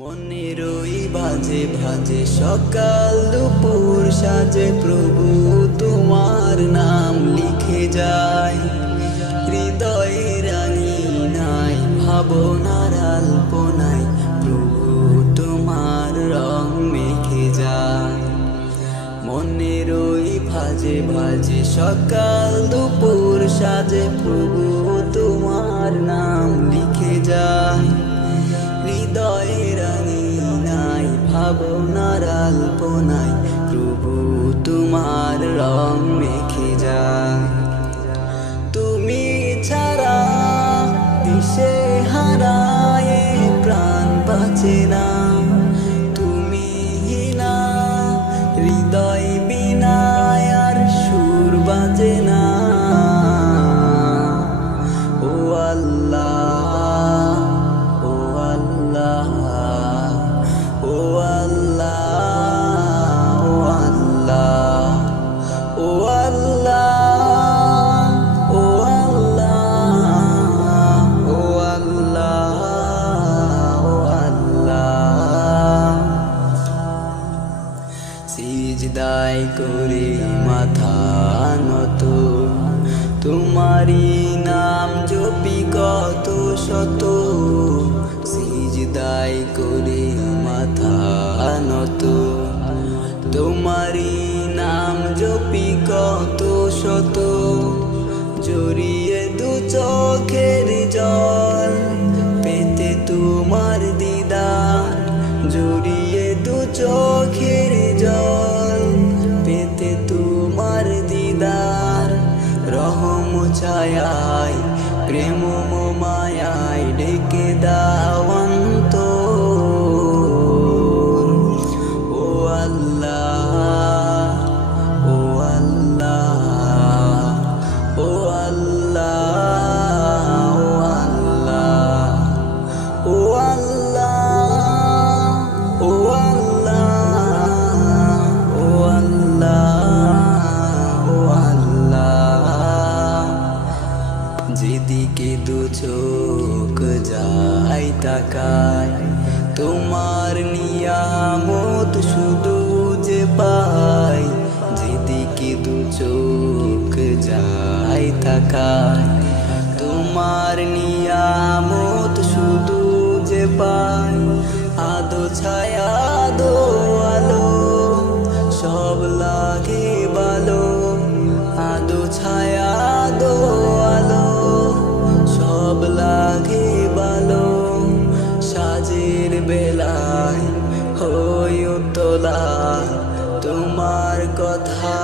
মনেরই ভাজে ভাজে সকাল দুপুর সাজে প্রভু তোমার নাম লিখে যায় হৃদয়ে রাঙিনায় ভাবনার আলপনায় প্রভু তোমার রং মেখে যায়। মনেরই ভাজে ভাজে সকাল দুপুর সাজে প্রভু তোমার নাম লিখে যায় হৃদয়ে রাঙিনায় ভাবনার আলপনায় প্রভু তোমার রং মেখে যায়। তুমি ছাড়া দিশে হারায় প্রাণ বাঁচে না, তুমি না হৃদয় বিনা আর সুর বাজে না। ও আল্লাহ, ও আল্লাহ, ও আল্লাহ, ও আল্লাহ, ও আল্লাহ, ও আল্লাহ, ও আল্লাহ, ও আল্লাহ। সিজদায় করে মাথা নত তোমারি নাম জপি কত শত, সিজদায় করে মাথা নত তোমারি নাম জপি কত শত। জড়িয়ে দু চোখের জল পেতে তোমার দিদার, জড়িয়ে দু চোখের জল পেতে তোমার দিদার। রহম ছায়ায় প্রেম মায়ায় ডেকে দাও অন্তর। ও আল্লাহ, ও আল্লাহ, ও আল্লাহ, ও আল্লাহ, ও আল্লাহ, ও আল্লাহ, ও আল্লাহ, ও আল্লাহ। যেদিকে দু চোখ যায় তাকায় তোমার নিয়ামত শুধু যে পাই, যেদিকে দু চোখ যায় তাকায় তোমার নিয়ামত শুধু যে পাই। আদো ছায়া দো আলো সব লাগে ভালো, আদো ছায়া দো আলো সব লাগে ভালো। সাজের বেলায় হই তোলা তোমার কথা